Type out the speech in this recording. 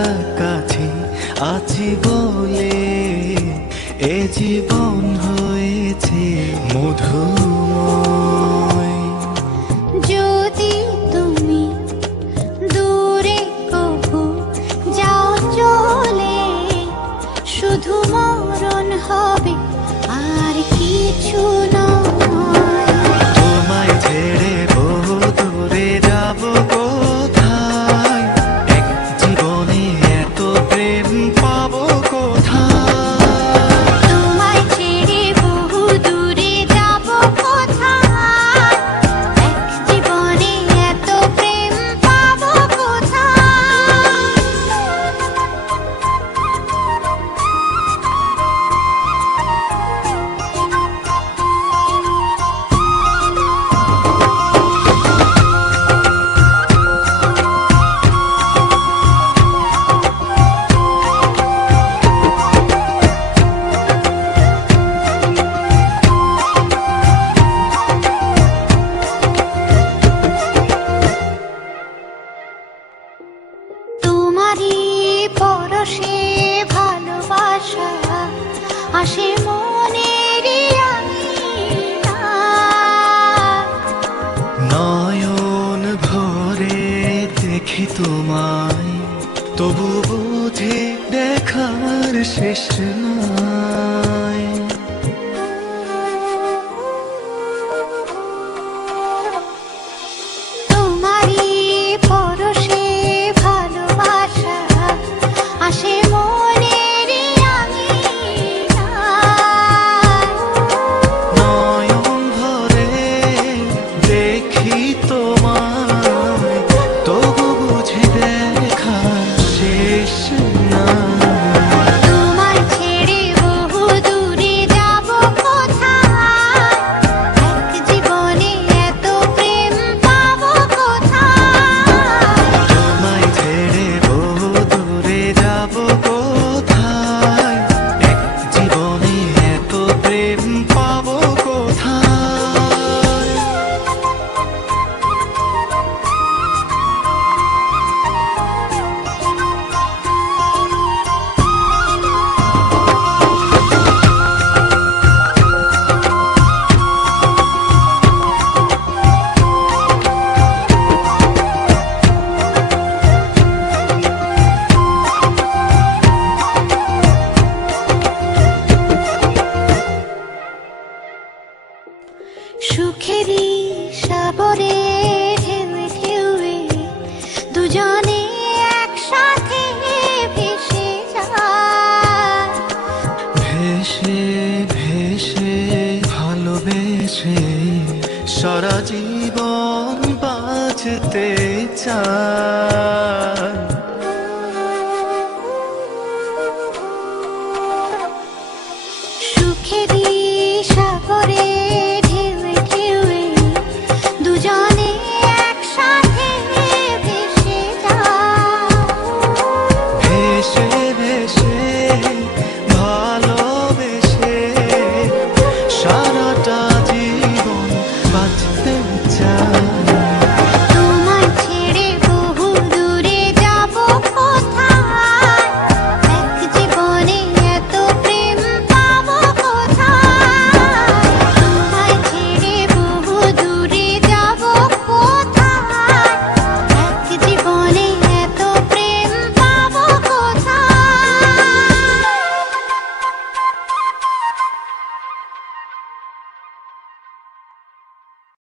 কাছাকাছি আছি বলে এ জীবন হয়েছে মধুময়। যদি তুমি দূরে কভু যাও চলে, শুধু মরণ হবে আর কিছু নয়। তোমায় ছেড়ে বহু দূরে যাব কোথায়, এক জীবনে এত প্রেম পাবো কোথায়। তোমায় ছেড়ে বহু দূরে যাব কোথায়, এক জীবনে এত প্রেম পাবো কোথায়। তোমারই পরশে ভালোবাসা আসে মনের নয়ন ভরে দেখি তোমায়, তবু বুঝি দেখার শেষ নাই। তোমারই পরশে ভালোবাসা আসে মনের নয়ন ভরে দেখি তোমায়, তবু বুঝি দেখার শেষ নাই। তোমায় ছেড়ে বহু দূরে যাব কোথায়, এক জীবনে এত প্রেম পাবো কোথায়। তোমায় ছেড়ে বহু দূরে যাব কোথায়, এক জীবনে এত প্রেম পাবো কোথায়। সুখেরই সাগরে ঢেউয়ে ঢেউয়ে দুজনে একসাথে ভেসে যায়। ভেসে ভেসে ভালোবেসে সারা জীবন বাঁচতে চাই।